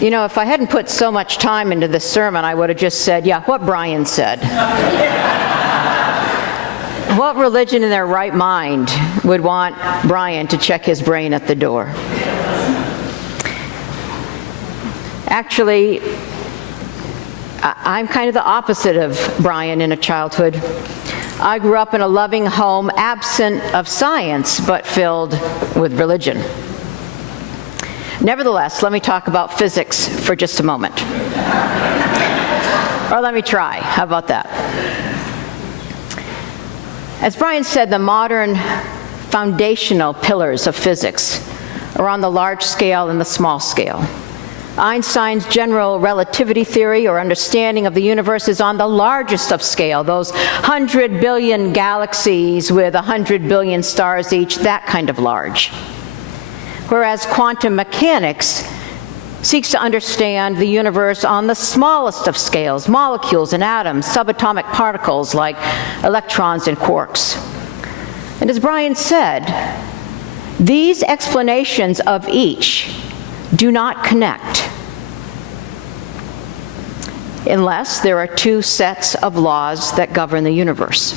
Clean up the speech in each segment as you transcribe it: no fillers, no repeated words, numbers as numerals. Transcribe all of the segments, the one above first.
You know, if I hadn't put so much time into this sermon, I would have just said, yeah, what Brian said. What religion in their right mind would want Brian to check his brain at the door? Actually, I'm kind of the opposite of Brian in a childhood. I grew up in a loving home, absent of science, but filled with religion. Nevertheless, let me talk about physics for just a moment. Or let me try. How about that? As Brian said, the modern foundational pillars of physics are on the large scale and the small scale. Einstein's general relativity theory, or understanding of the universe, is on the largest of scale, those 100 billion galaxies with 100 billion stars each, that kind of large. Whereas quantum mechanics seeks to understand the universe on the smallest of scales, molecules and atoms, subatomic particles like electrons and quarks. And as Brian said, these explanations of each do not connect unless there are two sets of laws that govern the universe.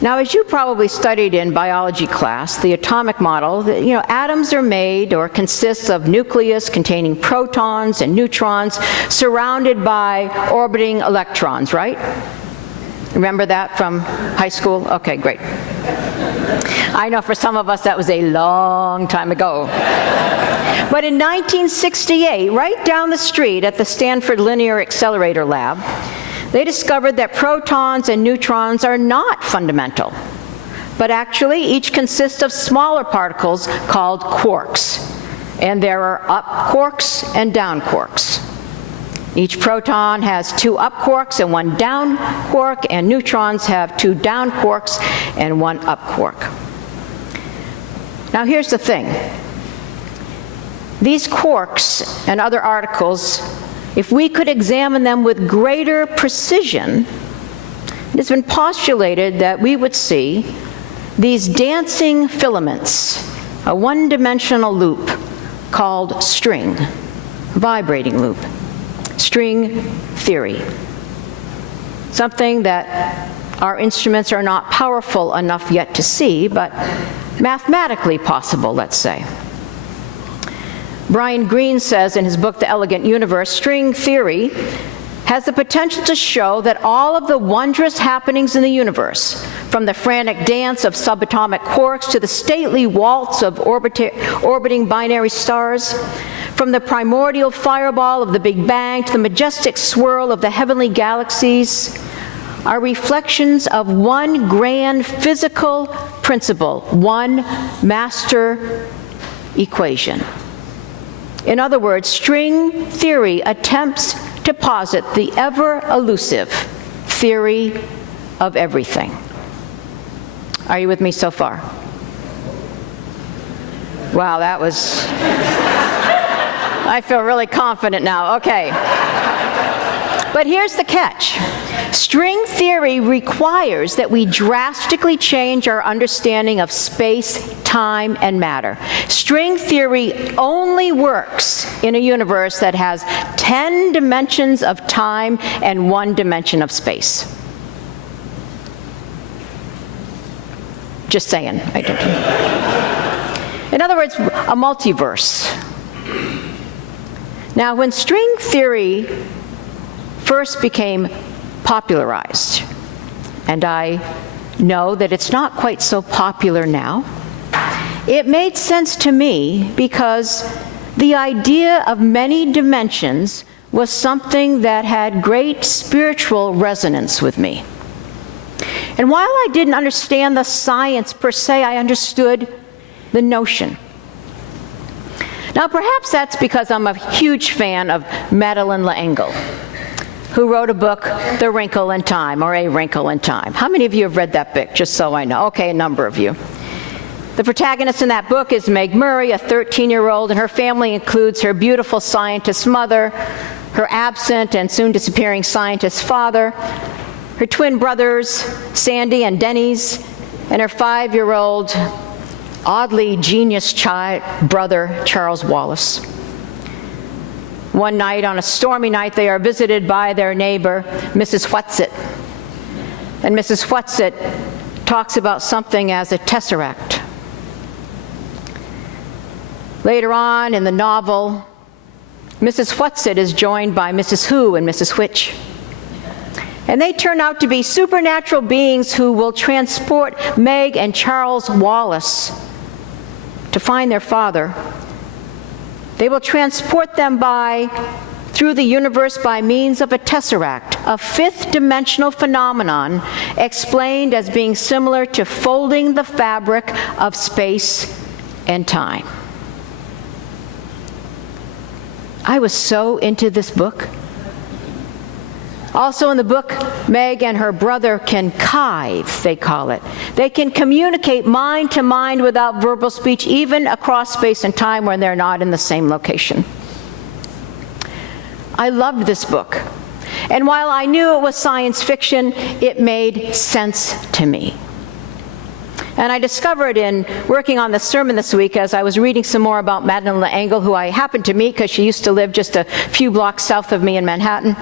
Now, as you probably studied in biology class, the atomic model, atoms are made or consist of nucleus containing protons and neutrons surrounded by orbiting electrons, right? Remember that from high school? Okay, great. I know for some of us that was a long time ago. But in 1968, right down the street at the Stanford Linear Accelerator Lab, they discovered that protons and neutrons are not fundamental, but actually each consists of smaller particles called quarks. And there are up quarks and down quarks. Each proton has two up quarks and one down quark, and neutrons have two down quarks and one up quark. Now here's the thing. These quarks and other particles, if we could examine them with greater precision, it has been postulated that we would see these dancing filaments, a one-dimensional loop called string, vibrating loop, string theory, something that our instruments are not powerful enough yet to see, but mathematically possible, let's say. Brian Greene says in his book, The Elegant Universe, string theory has the potential to show that all of the wondrous happenings in the universe, from the frantic dance of subatomic quarks to the stately waltz of orbiting binary stars, from the primordial fireball of the Big Bang to the majestic swirl of the heavenly galaxies, are reflections of one grand physical principle, one master equation. In other words, string theory attempts to posit the ever-elusive theory of everything. Are you with me so far? Wow, that was... I feel really confident now. Okay. But here's the catch. String theory requires that we drastically change our understanding of space, time, and matter. String theory only works in a universe that has 10 dimensions of time and 1 dimension of space. Just saying. In other words, a multiverse. Now, when string theory first became popularized, and I know that it's not quite so popular now, it made sense to me because the idea of many dimensions was something that had great spiritual resonance with me. And while I didn't understand the science per se, I understood the notion. Now, perhaps that's because I'm a huge fan of Madeleine L'Engle, who wrote a book, The Wrinkle in Time, or A Wrinkle in Time. How many of you have read that book, just so I know? Okay, a number of you. The protagonist in that book is Meg Murray, a 13-year-old, and her family includes her beautiful scientist mother, her absent and soon disappearing scientist father, her twin brothers, Sandy and Denny's, and her 5-year-old oddly genius brother, Charles Wallace. One night, on a stormy night, they are visited by their neighbor, Mrs. Whatsit. And Mrs. Whatsit talks about something as a tesseract. Later on in the novel, Mrs. Whatsit is joined by Mrs. Who and Mrs. Which. And they turn out to be supernatural beings who will transport Meg and Charles Wallace to find their father. They will transport them through the universe by means of a tesseract, a fifth-dimensional phenomenon explained as being similar to folding the fabric of space and time. I was so into this book. Also in the book, Meg and her brother can kive, they call it. They can communicate mind to mind without verbal speech, even across space and time when they're not in the same location. I loved this book. And while I knew it was science fiction, it made sense to me. And I discovered in working on the sermon this week, as I was reading some more about Madeleine L'Engle, who I happened to meet because she used to live just a few blocks south of me in Manhattan,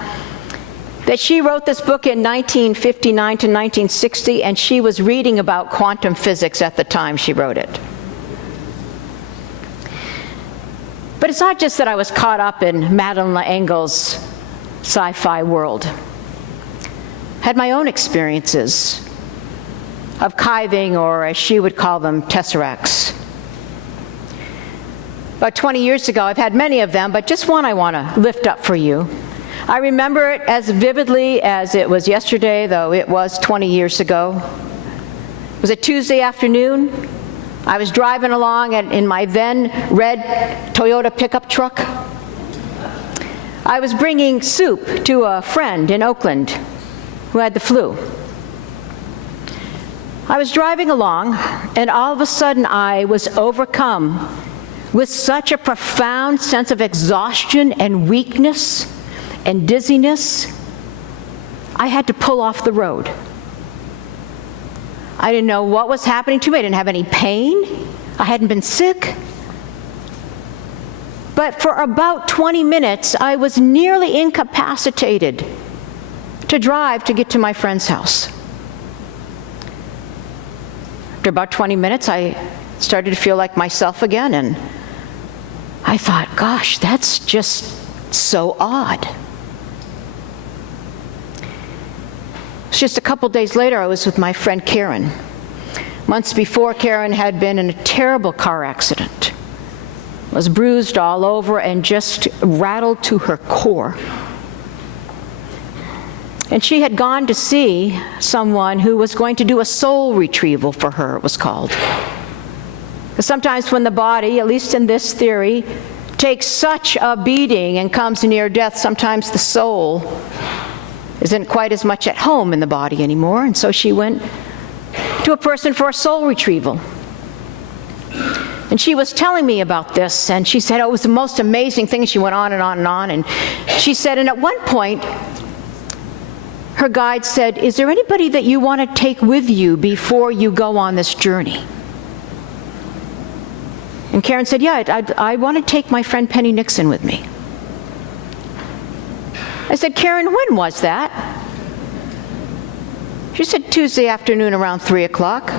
that she wrote this book in 1959 to 1960, and she was reading about quantum physics at the time she wrote it. But it's not just that I was caught up in Madeleine L'Engle's sci-fi world. I had my own experiences of kiving, or as she would call them, tesseracts. About 20 years ago, I've had many of them, but just one I want to lift up for you. I remember it as vividly as it was yesterday, though it was 20 years ago. It was a Tuesday afternoon. I was driving along in my then red Toyota pickup truck. I was bringing soup to a friend in Oakland who had the flu. I was driving along, and all of a sudden I was overcome with such a profound sense of exhaustion and weakness and dizziness, I had to pull off the road. I didn't know what was happening to me. I didn't have any pain. I hadn't been sick. But for about 20 minutes, I was nearly incapacitated to drive to get to my friend's house. After about 20 minutes, I started to feel like myself again, and I thought, gosh, that's just so odd. Just a couple days later, I was with my friend Karen. Months before, Karen had been in a terrible car accident, was bruised all over and just rattled to her core. And she had gone to see someone who was going to do a soul retrieval for her, it was called. Because sometimes when the body, at least in this theory, takes such a beating and comes near death, sometimes the soul isn't quite as much at home in the body anymore. And so she went to a person for a soul retrieval. And she was telling me about this, and she said, oh, it was the most amazing thing. She went on and on and on. And she said, and at one point, her guide said, is there anybody that you want to take with you before you go on this journey? And Karen said, yeah, I want to take my friend Penny Nixon with me. I said, Karen, when was that? She said, Tuesday afternoon around 3 o'clock.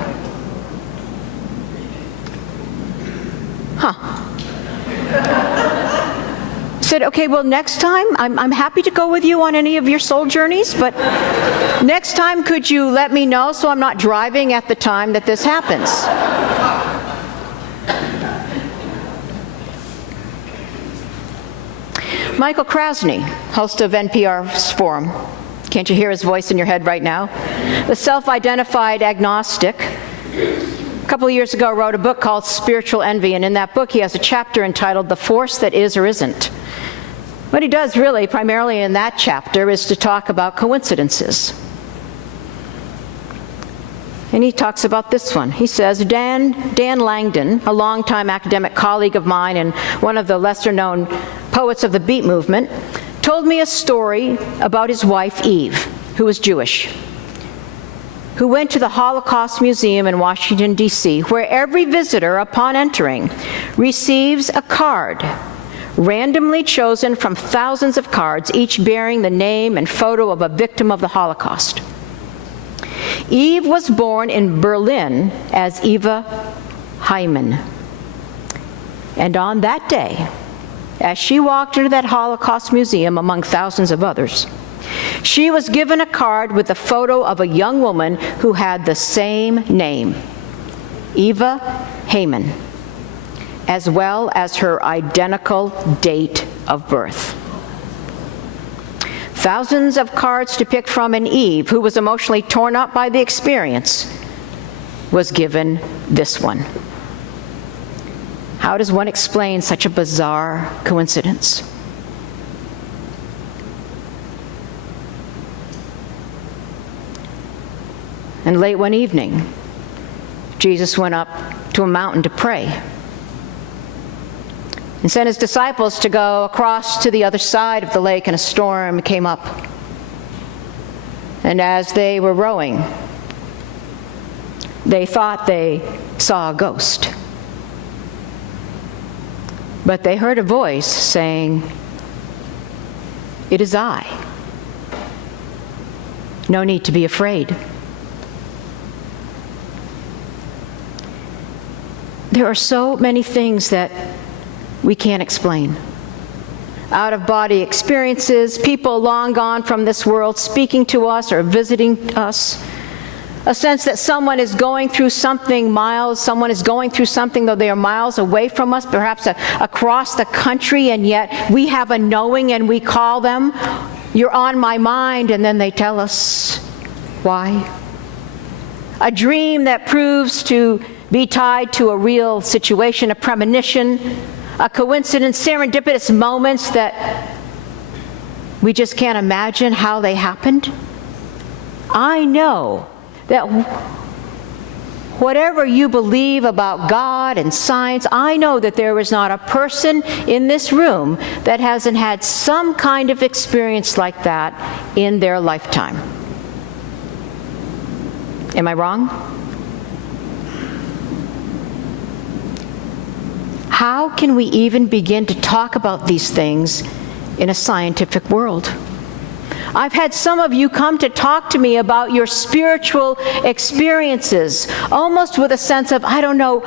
Huh. I said, okay, well, next time, I'm happy to go with you on any of your soul journeys, but next time could you let me know so I'm not driving at the time that this happens? Michael Krasny, host of NPR's Forum. Can't you hear his voice in your head right now? The self-identified agnostic, a couple of years ago wrote a book called Spiritual Envy, and in that book he has a chapter entitled The Force That Is or Isn't. What he does really, primarily in that chapter, is to talk about coincidences. And he talks about this one. He says, Dan Langdon, a longtime academic colleague of mine and one of the lesser-known poets of the Beat movement, told me a story about his wife, Eve, who was Jewish. who went to the Holocaust Museum in Washington, D.C., where every visitor, upon entering, receives a card randomly chosen from thousands of cards, each bearing the name and photo of a victim of the Holocaust. Eve was born in Berlin as Eva Heimann. And on that day, as she walked into that Holocaust museum among thousands of others, she was given a card with a photo of a young woman who had the same name, Eva Heimann, as well as her identical date of birth. Thousands of cards to pick from, and Eve, who was emotionally torn up by the experience, was given this one. How does one explain such a bizarre coincidence? And late one evening, Jesus went up to a mountain to pray and sent his disciples to go across to the other side of the lake, and a storm came up. And as they were rowing, they thought they saw a ghost. But they heard a voice saying, "It is I. No need to be afraid." There are so many things that we can't explain. Out-of-body experiences, people long gone from this world speaking to us or visiting us. A sense that someone is going through something though they are miles away from us, perhaps across the country, and yet we have a knowing and we call them, "You're on my mind," and then they tell us why. A dream that proves to be tied to a real situation, a premonition, a coincidence, serendipitous moments that we just can't imagine how they happened. I know that whatever you believe about God and science, I know that there is not a person in this room that hasn't had some kind of experience like that in their lifetime. Am I wrong? How can we even begin to talk about these things in a scientific world? I've had some of you come to talk to me about your spiritual experiences, almost with a sense of, I don't know,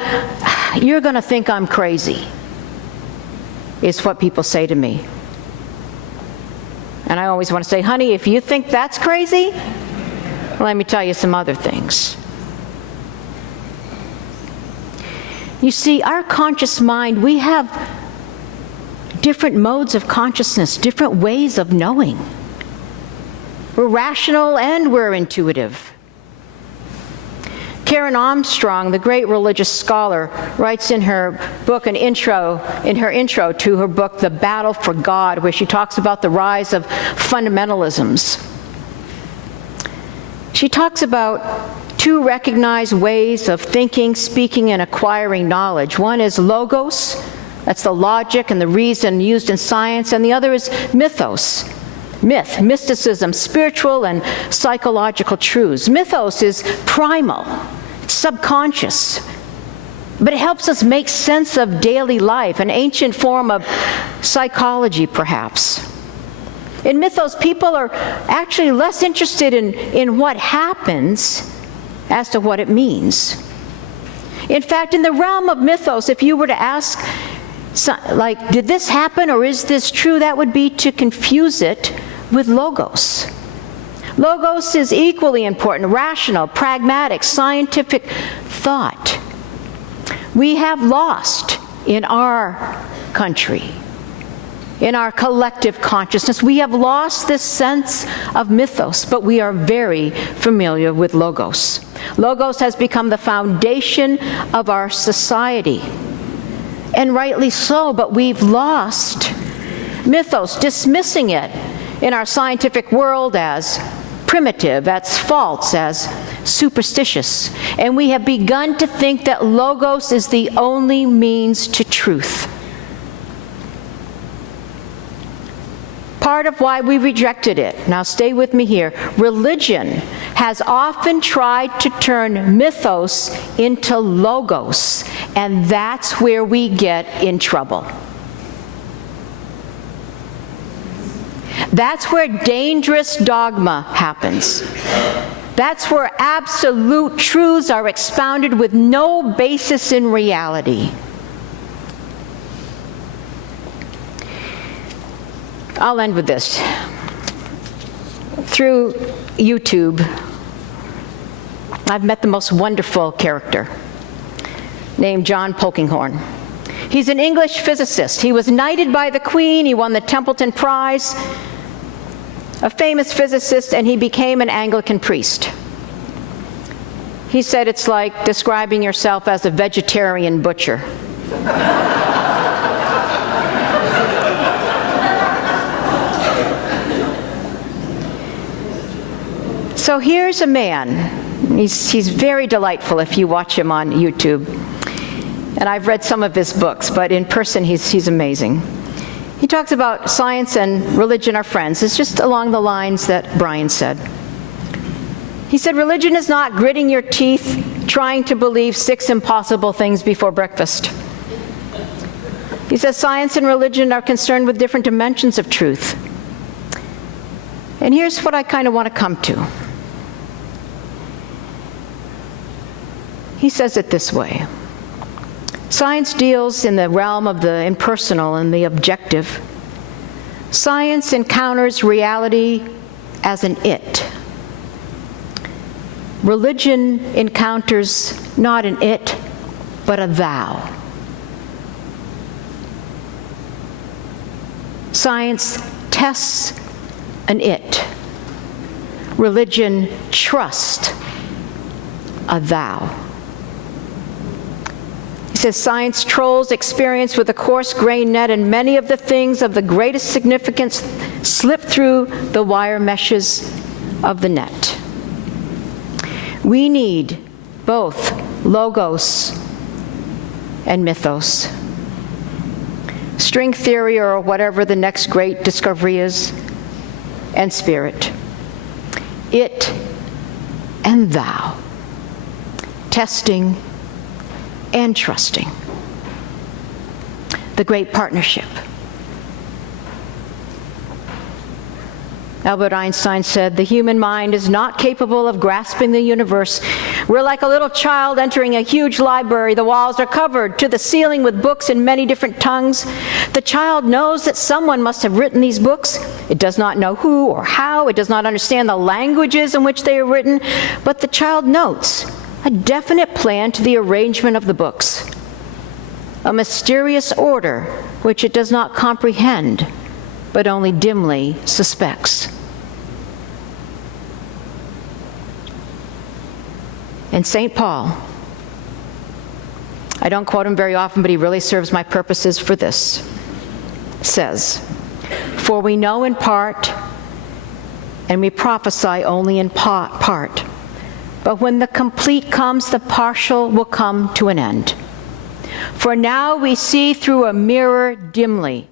you're going to think I'm crazy, is what people say to me. And I always want to say, honey, if you think that's crazy, let me tell you some other things. You see, our conscious mind, we have different modes of consciousness, different ways of knowing. We're rational and we're intuitive. Karen Armstrong, the great religious scholar, writes in her book in her intro to her book, The Battle for God, where she talks about the rise of fundamentalisms. She talks about two recognized ways of thinking, speaking, and acquiring knowledge. One is logos, that's the logic and the reason used in science, and the other is mythos, mysticism, spiritual and psychological truths. Mythos is primal, it's subconscious, but it helps us make sense of daily life, an ancient form of psychology, perhaps. In mythos, people are actually less interested in what happens as to what it means. In fact, in the realm of mythos, if you were to ask, did this happen or is this true, that would be to confuse it with logos. Logos is equally important, rational, pragmatic, scientific thought. We have lost in our country, in our collective consciousness, we have lost this sense of mythos, but we are very familiar with logos. Logos has become the foundation of our society, and rightly so, but we've lost mythos, dismissing it in our scientific world as primitive, as false, as superstitious. And we have begun to think that logos is the only means to truth. Part part of why we rejected it. Now stay with me here. Religion has often tried to turn mythos into logos, and that's where we get in trouble. That's where dangerous dogma happens. That's where absolute truths are expounded with no basis in reality. I'll end with this. Through YouTube, I've met the most wonderful character named John Polkinghorne. He's an English physicist. He was knighted by the Queen. He won the Templeton Prize, a famous physicist, and he became an Anglican priest. He said it's like describing yourself as a vegetarian butcher. So here's a man. He's very delightful if you watch him on YouTube. And I've read some of his books, but in person he's amazing. He talks about science and religion are friends. It's just along the lines that Brian said. He said, religion is not gritting your teeth trying to believe 6 impossible things before breakfast. He says science and religion are concerned with different dimensions of truth. And here's what I kind of want to come to. He says it this way. Science deals in the realm of the impersonal and the objective. Science encounters reality as an it. Religion encounters not an it, but a thou. Science tests an it. Religion trusts a thou. He says science trolls experience with a coarse grain net, and many of the things of the greatest significance slip through the wire meshes of the net. We need both logos and mythos. String theory, or whatever the next great discovery is, and spirit. It and thou. Testing and trusting. The great partnership. Albert Einstein said, the human mind is not capable of grasping the universe. We're like a little child entering a huge library. The walls are covered to the ceiling with books in many different tongues. The child knows that someone must have written these books. It does not know who or how. It does not understand the languages in which they are written. But the child notes a definite plan to the arrangement of the books, a mysterious order which it does not comprehend, but only dimly suspects. And St. Paul, I don't quote him very often, but he really serves my purposes for this, says, for we know in part, and we prophesy only in part. But when the complete comes, the partial will come to an end. For now we see through a mirror dimly,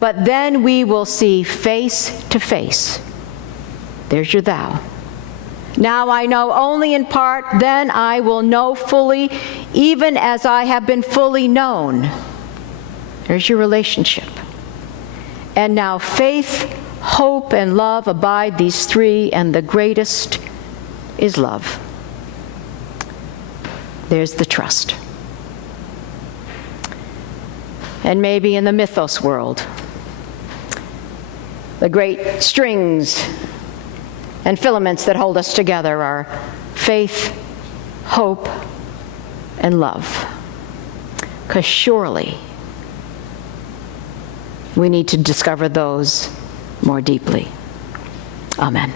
but then we will see face to face. There's your thou. Now I know only in part, then I will know fully, even as I have been fully known. There's your relationship. And now faith, hope, and love abide, these 3, and the greatest is love. There's the trust. And maybe in the mythos world, the great strings and filaments that hold us together are faith, hope, and love. Because surely we need to discover those more deeply. Amen.